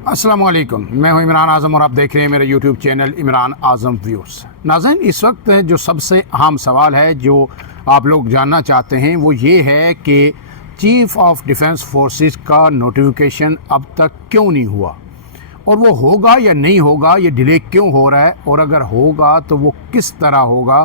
अस्सलाम वालेकुम, मैं हूं इमरान आज़म और आप देख रहे हैं मेरा यूट्यूब चैनल इमरान आज़म व्यूज़। नाज़रीन, इस वक्त जो सबसे अहम सवाल है जो आप लोग जानना चाहते हैं वो ये है कि चीफ़ ऑफ डिफेंस फोर्सेस का नोटिफिकेशन अब तक क्यों नहीं हुआ और वो होगा या नहीं होगा, ये डिले क्यों हो रहा है, और अगर होगा तो वो किस तरह होगा,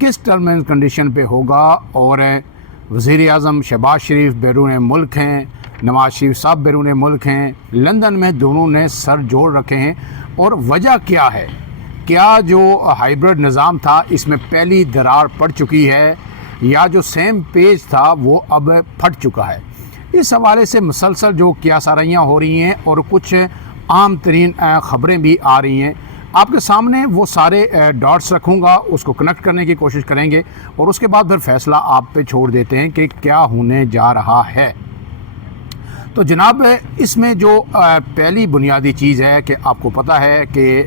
किस टर्म एंड कंडीशन पे होगा। और वज़ीर आज़म शहबाज शरीफ बैरून मुल्क हैं, नवाज शरीफ साहब बैरून मुल्क हैं, लंदन में दोनों ने सर जोड़ रखे हैं। और वजह क्या है? क्या जो हाइब्रिड निज़ाम था इसमें पहली दरार पड़ चुकी है या जो सेम पेज था वो अब फट चुका है? इस हवाले से मुसलसल जो क्यासारियाँ हो रही हैं और कुछ आम तरीन ख़बरें भी आ रही हैं, आपके सामने वो सारे डॉट्स रखूँगा, उसको कनेक्ट करने की कोशिश करेंगे और उसके बाद फिर फ़ैसला आप पे छोड़ देते हैं कि क्या होने जा रहा है। तो जनाब, इसमें जो पहली बुनियादी चीज़ है कि आपको पता है कि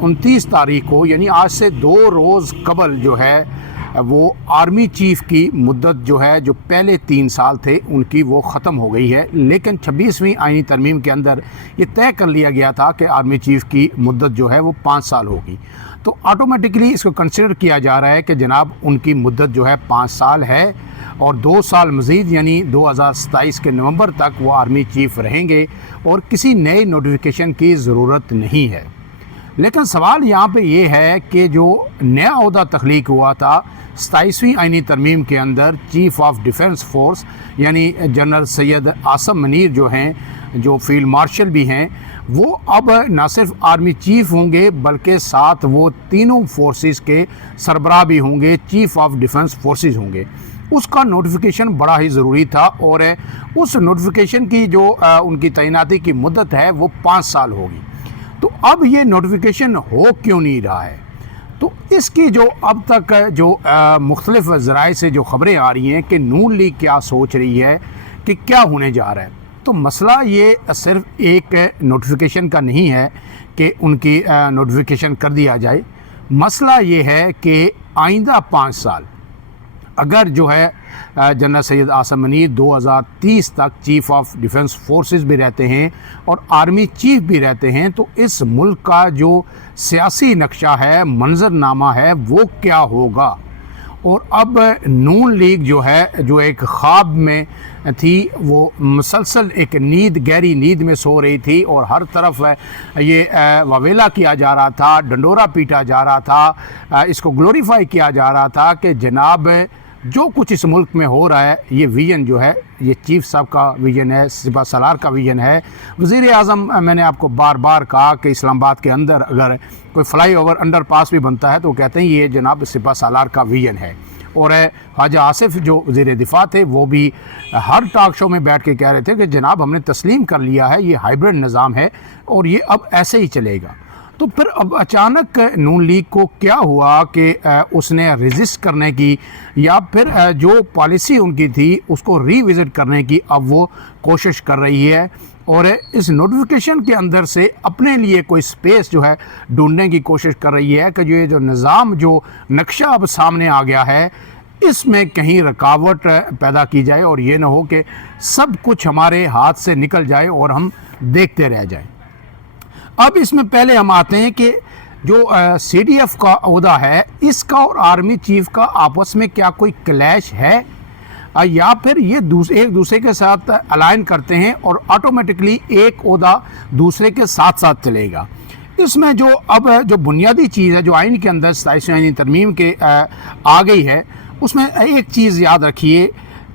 29 तारीख को, यानी आज से 2 रोज़ कबल जो है वो आर्मी चीफ़ की मुद्दत जो है, जो पहले 3 साल थे उनकी, वो ख़त्म हो गई है। लेकिन 26वीं आईनी तरमीम के अंदर ये तय कर लिया गया था कि आर्मी चीफ़ की मुद्दत जो है वो 5 साल होगी। तो ऑटोमेटिकली इसको कंसिडर किया जा रहा है कि जनाब उनकी मुद्दत जो है 5 साल है और 2 साल मज़ीद यानी 2027 के नवंबर तक वो आर्मी चीफ़ रहेंगे और किसी नए नोटिफिकेशन की ज़रूरत नहीं है। लेकिन सवाल यहाँ पे ये है कि जो नया ओहदा तख्लीक हुआ था 27वीं आईनी तरमीम के अंदर, चीफ़ ऑफ डिफेंस फोर्स यानी जनरल सैयद आसम मनीर जो हैं, जो फील्ड मार्शल भी हैं, वो अब न सिर्फ आर्मी चीफ़ होंगे बल्कि साथ वो तीनों फोर्सेस के सरबराह भी होंगे, चीफ़ ऑफ डिफेंस फोर्सेस होंगे। उसका नोटिफिकेशन बड़ा ही ज़रूरी था और उस नोटिफिकेशन की जो उनकी तैनाती की मुद्दत है वो 5 साल होगी। तो अब ये नोटिफिकेशन हो क्यों नहीं रहा है? तो इसकी जो अब तक जो मुख्तलिफ ज़राए से जो ख़बरें आ रही हैं कि नून लीग क्या सोच रही है कि क्या होने जा रहा है, तो मसला ये सिर्फ एक नोटिफिकेशन का नहीं है कि उनकी नोटिफिकेशन कर दिया जाए। मसला ये है कि आइंदा 5 साल अगर जो है जनरल सैयद आसम मनीर 2030 तक चीफ़ ऑफ डिफेंस फोर्सेस भी रहते हैं और आर्मी चीफ़ भी रहते हैं, तो इस मुल्क का जो सियासी नक्शा है, मंजरनामा है, वो क्या होगा? और अब नून लीग जो है, जो एक ख्वाब में थी, वो मुसलसल एक नींद, गहरी नींद में सो रही थी और हर तरफ ये ववेला किया जा रहा था, डंडोरा पीटा जा रहा था, इसको ग्लोरीफाई किया जा रहा था कि जनाब जो कुछ इस मुल्क में हो रहा है ये विजन जो है, ये चीफ़ साहब का विजन है, सिपा सलार का विजन है। वज़ीर आज़म, मैंने आपको बार बार कहा कि इस्लामाबाद के अंदर अगर कोई फ्लाई ओवर अंडर पास भी बनता है तो वो कहते हैं ये जनाब सिपा सलार का विजन है। और ख्वाजा आसिफ जो वज़ीर दिफा थे वो भी हर टॉक शो में बैठ के कह रहे थे कि जनाब हमने तस्लीम कर लिया है, ये हाइब्रिड निज़ाम है और ये अब ऐसे ही चलेगा। तो फिर अब अचानक नून लीग को क्या हुआ कि उसने रेजिस्ट करने की या फिर जो पॉलिसी उनकी थी उसको रीविज़िट करने की अब वो कोशिश कर रही है और इस नोटिफिकेशन के अंदर से अपने लिए कोई स्पेस जो है ढूंढने की कोशिश कर रही है कि जो ये जो निज़ाम, जो नक्शा अब सामने आ गया है, इसमें कहीं रुकावट पैदा की जाए और ये ना हो कि सब कुछ हमारे हाथ से निकल जाए और हम देखते रह जाएं। अब इसमें पहले हम आते हैं कि जो CDF का ओहदा है, इसका और आर्मी चीफ़ का आपस में क्या कोई क्लैश है या फिर ये एक दूसरे के साथ अलाइन करते हैं और ऑटोमेटिकली एक ओहदा दूसरे के साथ साथ चलेगा? इसमें जो अब जो बुनियादी चीज़ है जो आइन के अंदर 27वीं आईनी तरमीम के आ गई है, उसमें एक चीज़ याद रखिए,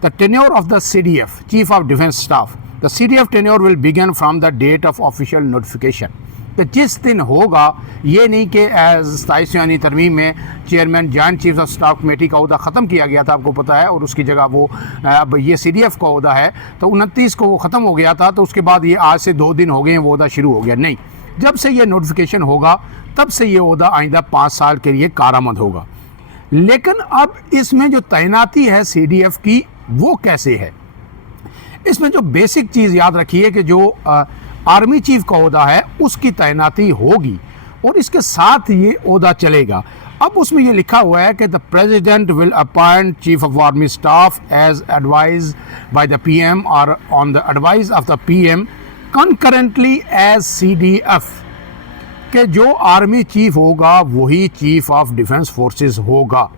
the tenure of the CDF, chief of defence staff, the CDF tenure will begin from the date of official notification. तो जिस दिन होगा, ये नहीं कि 27वीं आईनी तरमीम में chairman joint chief of staff committee का ओहदा ख़त्म किया गया था, आपको पता है, और उसकी जगह वो अब ये CDF का ओहदा है, तो 29 को वो ख़त्म हो गया था, तो उसके बाद ये आज से 2 दिन हो गए वो ओहदा शुरू हो गया। नहीं, जब से ये नोटिफिकेशन होगा तब से ये ओहदा आइंदा 5 साल के लिए कारामद होगा। लेकिन अब इसमें जो तैनाती है CDF की वो कैसे है? इसमें जो बेसिक चीज़ याद रखिए कि जो आर्मी चीफ का ओहदा है उसकी तैनाती होगी और इसके साथ ये ओहदा चलेगा। अब उसमें ये लिखा हुआ है कि the president will appoint chief of army staff as advise by the PM और on the advice of the PM concurrently as CDF, कि जो आर्मी चीफ होगा वही चीफ ऑफ डिफेंस फोर्सेस होगा।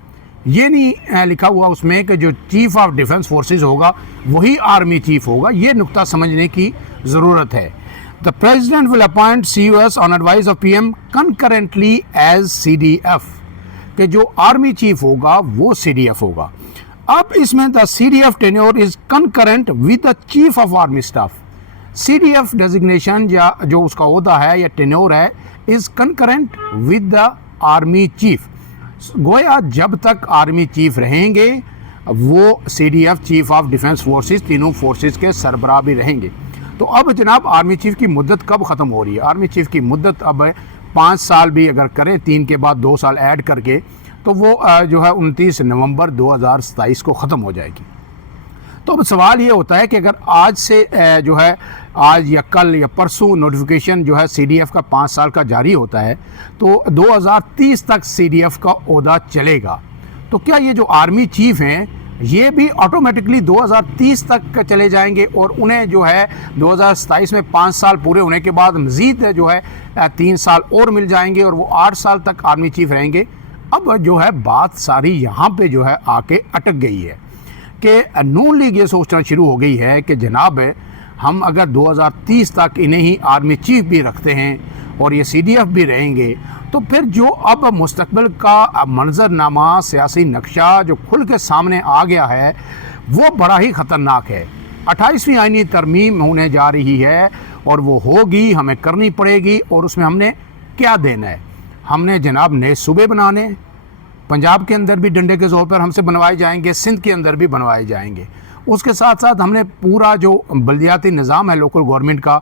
ये नहीं लिखा हुआ उसमें कि जो चीफ ऑफ डिफेंस फोर्सेस होगा वही आर्मी चीफ होगा। ये नुक्ता समझने की ज़रूरत है। The president will appoint COS on advice of PM concurrently as CDF, कि जो आर्मी चीफ होगा वो CDF होगा। अब इसमें the CDF tenure is concurrent with the chief of army staff. CDF designation या जो उसका ओहदा है या टेन्योर है is concurrent with the army chief. गोया जब तक आर्मी चीफ रहेंगे वो CDF chief of defence forces तीनों फोर्सेस के सरबराह भी रहेंगे। तो अब जनाब आर्मी चीफ की मुद्दत कब ख़त्म हो रही है? आर्मी चीफ की मुद्दत अब 5 साल भी अगर करें, 3 के बाद 2 साल ऐड करके, तो वो जो है 29 नवंबर 2027 को ख़त्म हो जाएगी। तो अब सवाल ये होता है कि अगर आज से जो है आज या कल या परसों नोटिफिकेशन जो है CDF का 5 साल का जारी होता है तो 2030 तक CDF का ओहदा चलेगा। तो क्या ये जो आर्मी चीफ हैं ये भी ऑटोमेटिकली 2030 तक चले जाएंगे और उन्हें जो है 2027 में 5 साल पूरे होने के बाद मज़ीद जो है 3 साल और मिल जाएंगे और वो 8 साल तक आर्मी चीफ रहेंगे? अब जो है बात सारी यहाँ पे जो है आके अटक गई है कि नून लीग ये सोचना शुरू हो गई है कि जनाब हम अगर 2030 तक इन्हें ही आर्मी चीफ भी रखते हैं और ये CDF भी रहेंगे तो फिर जो अब मुस्तकबिल का मंजरनामा सियासी नक्शा जो खुल के सामने आ गया है वो बड़ा ही ख़तरनाक है। 28वीं आईनी तरमीम होने जा रही है और वो होगी, हमें करनी पड़ेगी। और उसमें हमने क्या देना है? हमने जनाब नए सूबे बनाने, पंजाब के अंदर भी डंडे के ज़ोर पर हमसे बनवाए जाएंगे, सिंध के अंदर भी बनवाए जाएंगे। उसके साथ साथ हमने पूरा जो बल्दियाती निज़ाम है लोकल गवर्नमेंट का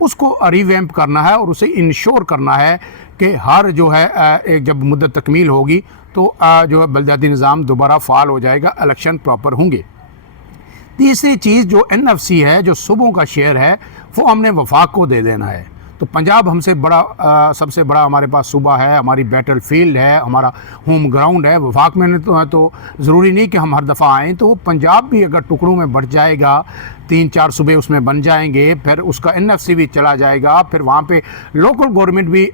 उसको रिवैम्प करना है और उसे इंश्योर करना है कि हर जो है एक जब मुद्दत तकमील होगी तो जो है बल्दियाती निज़ाम दोबारा फ़ाल हो जाएगा, इलेक्शन प्रॉपर होंगे। तीसरी चीज़ जो NFC है, जो सूबों का शेयर है, वो हमने वफाक को दे देना है। तो पंजाब हमसे बड़ा सबसे बड़ा हमारे पास सूबा है, हमारी बैटल फील्ड है, हमारा होम ग्राउंड है। वफाक में तो ज़रूरी नहीं कि हम हर दफ़ा आएँ, तो वो पंजाब भी अगर टुकड़ों में बढ़ जाएगा, 3-4 सूबे उसमें बन जाएंगे, फिर उसका NFC भी चला जाएगा, फिर वहाँ पे लोकल गवर्नमेंट भी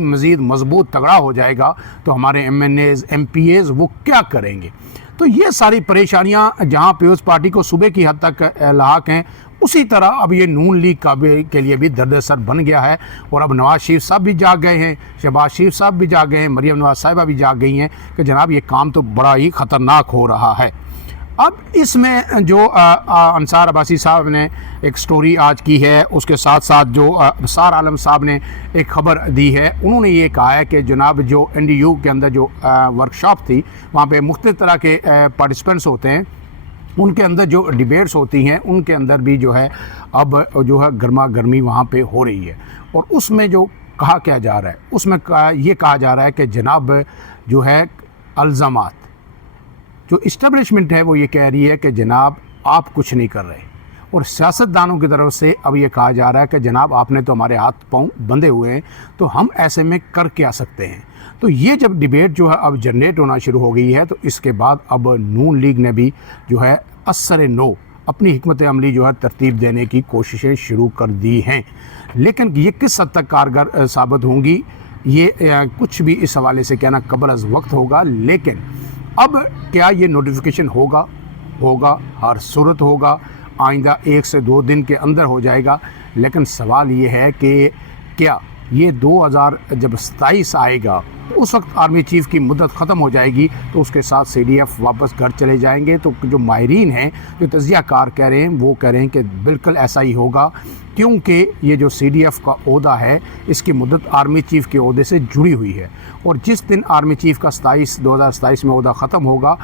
मज़ीद मजबूत तगड़ा हो जाएगा, तो हमारे MNAs MPAs वो क्या करेंगे? तो ये सारी परेशानियाँ जहाँ पीपल्स पार्टी को सूबे की हद तक लाक हैं, उसी तरह अब ये नून लीग का के लिए भी दर्द सर बन गया है। और अब नवाज शरीफ साहब भी जाग गए हैं, शहबाज शरीफ साहब भी जाग गए हैं, मरियम नवाज साहिबा भी जाग गई हैं कि जनाब ये काम तो बड़ा ही ख़तरनाक हो रहा है। अब इसमें जो अंसार अब्बासी साहब ने एक स्टोरी आज की है, उसके साथ साथ जो अबसार आलम साहब ने एक ख़बर दी है, उन्होंने ये कहा है कि जनाब जो NDU के अंदर जो वर्कशॉप थी वहाँ पे मुख्तलिफ तरह के पार्टिसिपेंट्स होते हैं, उनके अंदर जो डिबेट्स होती हैं उनके अंदर भी जो है अब जो है गर्मा गर्मी वहाँ पे हो रही है। और उसमें जो कहा क्या जा रहा है, उसमें ये कहा जा रहा है कि जनाब जो है अल्ज़ामात जो इस्टेब्लिशमेंट है वो ये कह रही है कि जनाब आप कुछ नहीं कर रहे, और सियासतदानों की तरफ से अब ये कहा जा रहा है कि जनाब आपने तो हमारे हाथ पाँव बंधे हुए हैं, तो हम ऐसे में कर क्या सकते हैं। तो ये जब डिबेट जो है अब जनरेट होना शुरू हो गई है, तो इसके बाद अब नून लीग ने भी जो है असर नो अपनी हिकमत अमली जो है तरतीब देने की कोशिशें शुरू कर दी हैं। लेकिन ये किस हद तक कारगर साबित होंगी ये कुछ भी इस हवाले से कहना कबल अज़ वक्त होगा। लेकिन अब क्या ये नोटिफिकेशन होगा हर सूरत होगा, आइंदा 1 से 2 दिन के अंदर हो जाएगा। लेकिन सवाल ये है कि क्या ये 2027 आएगा तो उस वक्त आर्मी चीफ़ की मुद्दत ख़त्म हो जाएगी, तो उसके साथ CDF वापस घर चले जाएंगे। तो जो माहिरीन हैं, जो तज़कियाकार कह रहे हैं, वो कह रहे हैं कि बिल्कुल ऐसा ही होगा, क्योंकि ये जो CDF का ओहदा है इसकी मुद्दत आर्मी चीफ़ के ओहदे से जुड़ी हुई है। और जिस दिन आर्मी चीफ़ का 2027 में ओहदा ख़त्म होगा,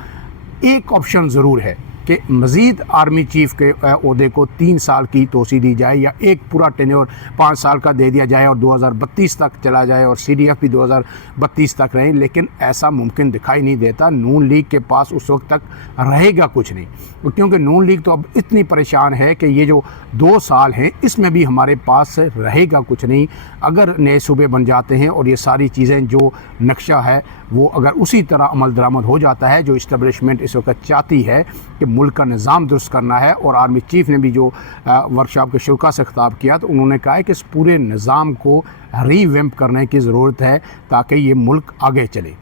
एक ऑप्शन ज़रूर है कि मज़ीद आर्मी चीफ़ के ओहदे को 3 साल की तोसी दी जाए या एक पूरा टेन्योर 5 साल का दे दिया जाए और 2032 तक चला जाए और CDF भी 2032 तक रहे। लेकिन ऐसा मुमकिन दिखाई नहीं देता। नून लीग के पास उस वक्त तक रहेगा कुछ नहीं, क्योंकि नून लीग तो अब इतनी परेशान है कि ये जो 2 साल हैं इसमें भी हमारे पास रहेगा कुछ नहीं। अगर नए सूबे बन जाते हैं और ये सारी चीज़ें जो नक्शा है वो अगर उसी तरह अमल दरामद हो जाता है जो इस्टेब्लिशमेंट इस वक्त चाहती है कि मुल्क का निज़ाम दुरुस्त करना है, और आर्मी चीफ ने भी जो वर्कशॉप के शुरा से खिताब किया तो उन्होंने कहा है कि इस पूरे निज़ाम को रीवैम्प करने की ज़रूरत है ताकि ये मुल्क आगे चले।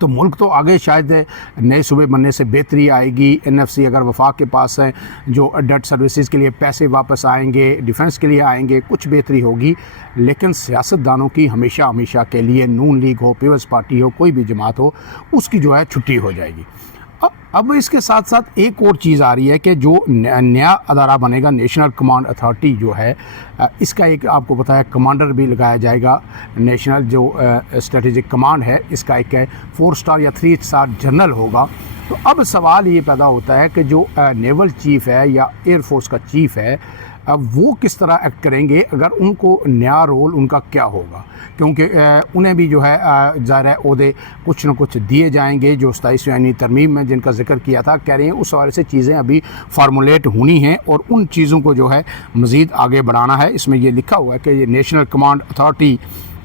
तो मुल्क तो आगे शायद नए सूबे बनने से बेहतरी आएगी। एनएफसी अगर वफाक के पास है, जो डेट सर्विसेज के लिए पैसे वापस आएंगे, डिफेंस के लिए आएंगे, कुछ बेहतरी होगी। लेकिन सियासतदानों की हमेशा हमेशा के लिए नून लीग हो, पीपल्स पार्टी हो, कोई भी जमात हो, उसकी जो है छुट्टी हो जाएगी। अब इसके साथ साथ एक और चीज़ आ रही है कि जो नया अदारा बनेगा, नेशनल कमांड अथॉरिटी जो है, इसका एक आपको पता है कमांडर भी लगाया जाएगा। नेशनल जो स्ट्रेटेजिक कमांड है, इसका एक 4 स्टार या 3 स्टार जनरल होगा। तो अब सवाल ये पैदा होता है कि जो नेवल चीफ़ है या एयरफोर्स का चीफ़ है, अब वो किस तरह एक्ट करेंगे, अगर उनको नया रोल उनका क्या होगा, क्योंकि उन्हें भी जो है ज़ाहिर है ओहदे कुछ न कुछ दिए जाएंगे। जो 27वीं आईनी तरमीम में जिनका जिक्र किया था, कह रहे हैं उस हवाले से चीज़ें अभी फार्मूलेट होनी हैं और उन चीज़ों को जो है मज़ीद आगे बढ़ाना है। इसमें ये लिखा हुआ है कि ये national command authority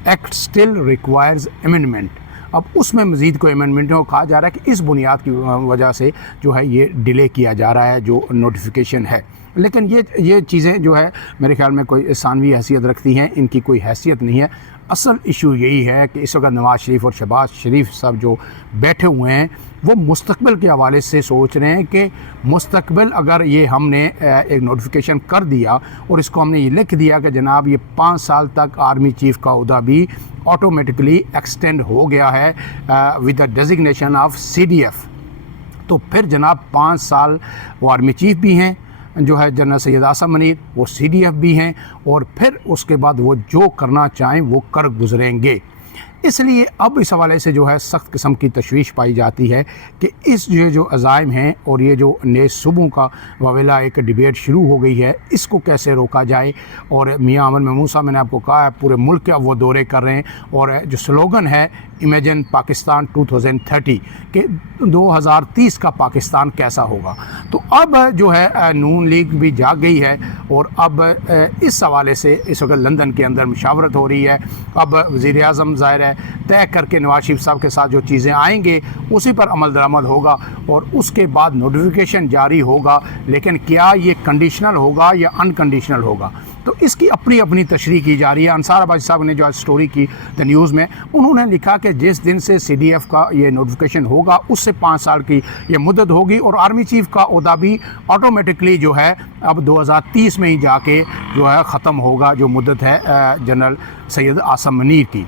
act still requires amendment. अब उसमें मज़ीद कोई अमेंडमेंट हो, कहा जा रहा है कि इस बुनियाद की वजह से जो है ये डिले किया जा रहा है जो नोटिफिकेशन है। लेकिन ये चीज़ें जो है मेरे ख्याल में कोई सानवी हैसियत रखती हैं, इनकी कोई हैसियत नहीं है। असल इशू यही है कि इस वक्त नवाज़ शरीफ और शहबाज शरीफ साहब जो बैठे हुए हैं वो मुस्तकबिल के हवाले से सोच रहे हैं कि मुस्तकबिल अगर ये हमने एक नोटिफिकेशन कर दिया और इसको हमने ये लिख दिया कि जनाब ये 5 साल तक आर्मी चीफ़ का ओहदा भी ऑटोमेटिकली एक्सटेंड हो गया है with the designation of CDF, तो फिर जनाब 5 साल वो आर्मी चीफ़ भी हैं, जो है जनरल सैयद आसम मनीर, वो CDF भी हैं, और फिर उसके बाद वो जो करना चाहें वो कर गुजरेंगे। इसलिए अब इस हवाले से जो है सख्त किस्म की तशवीश पाई जाती है कि इस जो अज़ाइम हैं और ये जो नए सूबों का वावेला एक डिबेट शुरू हो गई है, इसको कैसे रोका जाए। और मियां अमर महमूद साहब, मैंने आपको कहा है, पूरे मुल्क के अब वो दौरे कर रहे हैं, और जो स्लोगन है इमेजिन पाकिस्तान 2030 के 2030 का पाकिस्तान कैसा होगा। तो अब जो है नून लीग भी जाग गई है और अब इस हवाले से इस वक्त लंदन के अंदर मुशावरत हो रही है। अब वज़ीर आज़म ज़ाहिर है तय करके नवाज शरीफ साहब के साथ जो चीज़ें आएंगे उसी पर अमल दरामद होगा और उसके बाद नोटिफिकेशन जारी होगा। लेकिन क्या ये कंडीशनल होगा या अनकंडीशनल होगा, तो इसकी अपनी अपनी तशरीह की जा रही है। अंसार अब्बासी साहब ने जो आज स्टोरी की द न्यूज़ में, उन्होंने लिखा कि जिस दिन से CDF का ये नोटिफिकेशन होगा उससे 5 साल की ये मुद्दत होगी और आर्मी चीफ़ का ओहदा भी ऑटोमेटिकली जो है अब 2030 में ही जाके जो है ख़त्म होगा, जो मुद्दत है जनरल सैयद आसम मनीर की।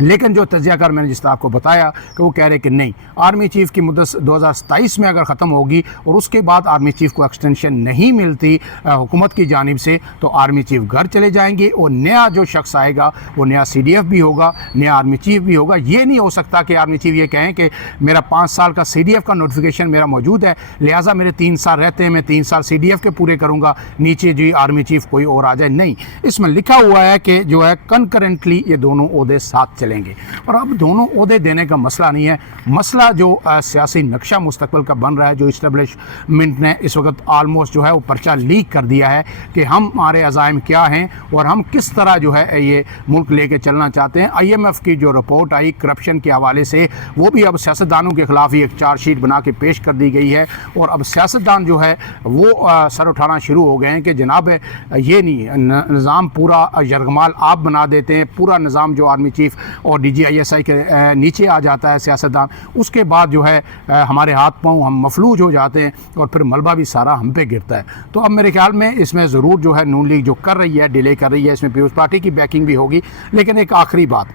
लेकिन जो तजियाकार मैंने जिस तरह आपको बताया कि वो कह रहे कि नहीं, आर्मी चीफ़ की मुद्दत 2027 में अगर ख़त्म होगी और उसके बाद आर्मी चीफ़ को एक्सटेंशन नहीं मिलती हुकूमत की जानिब से, तो आर्मी चीफ़ घर चले जाएंगे और नया जो शख्स आएगा वो नया CDF भी होगा, नया आर्मी चीफ़ भी होगा। ये नहीं हो सकता कि आर्मी चीफ़ ये कहें कि मेरा 5 साल का CDF का नोटिफिकेशन मेरा मौजूद है, लिहाजा मेरे 3 साल रहते हैं, मैं 3 साल CDF के पूरे करूँगा, नीचे जी आर्मी चीफ़ कोई और आ जाए। नहीं, इसमें लिखा हुआ है कि जो है कंकरेंटली ये दोनों ओहदे साथ चलेंगे। और अब दोनों ओहदे देने का मसला नहीं है, मसला जो सियासी नक्शा मुस्तकबिल का बन रहा है, जो इस्टेब्लिशमेंट ने इस वक्त आलमोस्ट जो है वो पर्चा लीक कर दिया है कि हमारे अज़ाइम क्या हैं और हम किस तरह जो है ये मुल्क लेके चलना चाहते हैं। IMF की जो रिपोर्ट आई करप्शन के हवाले से, वो भी अब सियासतदानों के ख़िलाफ़ ही एक चार्जशीट बना के पेश कर दी गई है और अब सियासतदान जो है वो सर उठाना शुरू हो गए हैं कि जनाब ये नहीं, निज़ाम पूरा यरगमाल आप बना देते हैं, पूरा निज़ाम जो आर्मी चीफ़ और DGISI के नीचे आ जाता है सियासतदान, उसके बाद जो है हमारे हाथ पाँव हम मफलूज हो जाते हैं और फिर मलबा भी सारा हम पे गिरता है। तो अब मेरे ख्याल में इसमें ज़रूर जो है नून लीग जो कर रही है, डिले कर रही है, इसमें पीपल्स पार्टी की बैकिंग भी होगी। लेकिन एक आखिरी बात,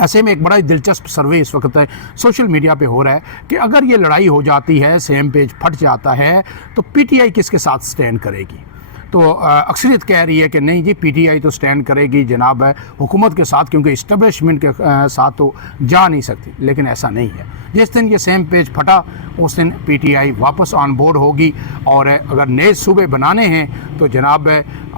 ऐसे में एक बड़ा ही दिलचस्प सर्वे इस वक्त सोशल मीडिया पे हो रहा है कि अगर ये लड़ाई हो जाती है, सेम पेज फट जाता है, तो PTI किसके साथ स्टैंड करेगी। तो अक्सरियत कह रही है कि नहीं जी, PTI तो स्टैंड करेगी जनाब है हुकूमत के साथ, क्योंकि इस्टेब्लिशमेंट के साथ तो जा नहीं सकती। लेकिन ऐसा नहीं है, जिस दिन ये सेम पेज फटा उस दिन PTI वापस ऑन बोर्ड होगी और अगर नए सूबे बनाने हैं तो जनाब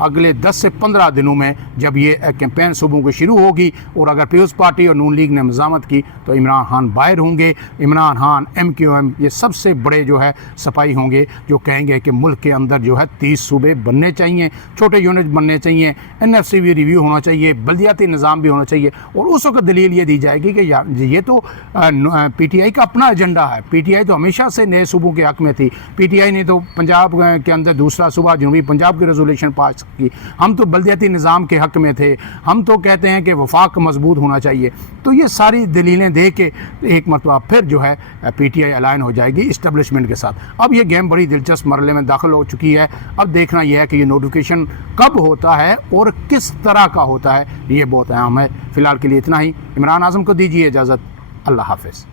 अगले 10 से 15 दिनों में जब ये कैंपेन सूबों की शुरू होगी और अगर पीपल्स पार्टी और नून लीग ने मज़ामत की तो इमरान खान बाहर होंगे। इमरान खान, MQM ये सबसे बड़े जो है सपाही होंगे जो कहेंगे कि मुल्क के अंदर जो है 30 सूबे बनने बनने चाहिए, छोटे यूनिट बनने चाहिए, NFC भी रिव्यू होना चाहिए, बल्दियाती निज़ाम भी होना चाहिए। और उस वक्त दलील ये दी जाएगी कि यार ये तो PTI का अपना एजेंडा है। PTI तो हमेशा से नए सूबों के हक़ में थी। PTI ने तो पंजाब के अंदर दूसरा सूबा जनूबी पंजाब की रेजोल्यूशन पास की। हम तो बल्दियाती निज़ाम के हक़ में थे। हम तो कहते हैं कि वफाक मजबूत होना चाहिए। तो ये सारी दलीलें दे के एक मरतबा फिर जो है PTI अलाइन हो जाएगी इस्टेब्लिशमेंट के साथ। अब ये गेम बड़ी दिलचस्प मरहले में दाखिल हो चुकी है। अब देखना यह है कि ये नोटिफिकेशन कब होता है और किस तरह का होता है, ये बहुत अहम है। फ़िलहाल के लिए इतना ही। इमरान आज़म को दीजिए इजाज़त। अल्लाह हाफ़िज़।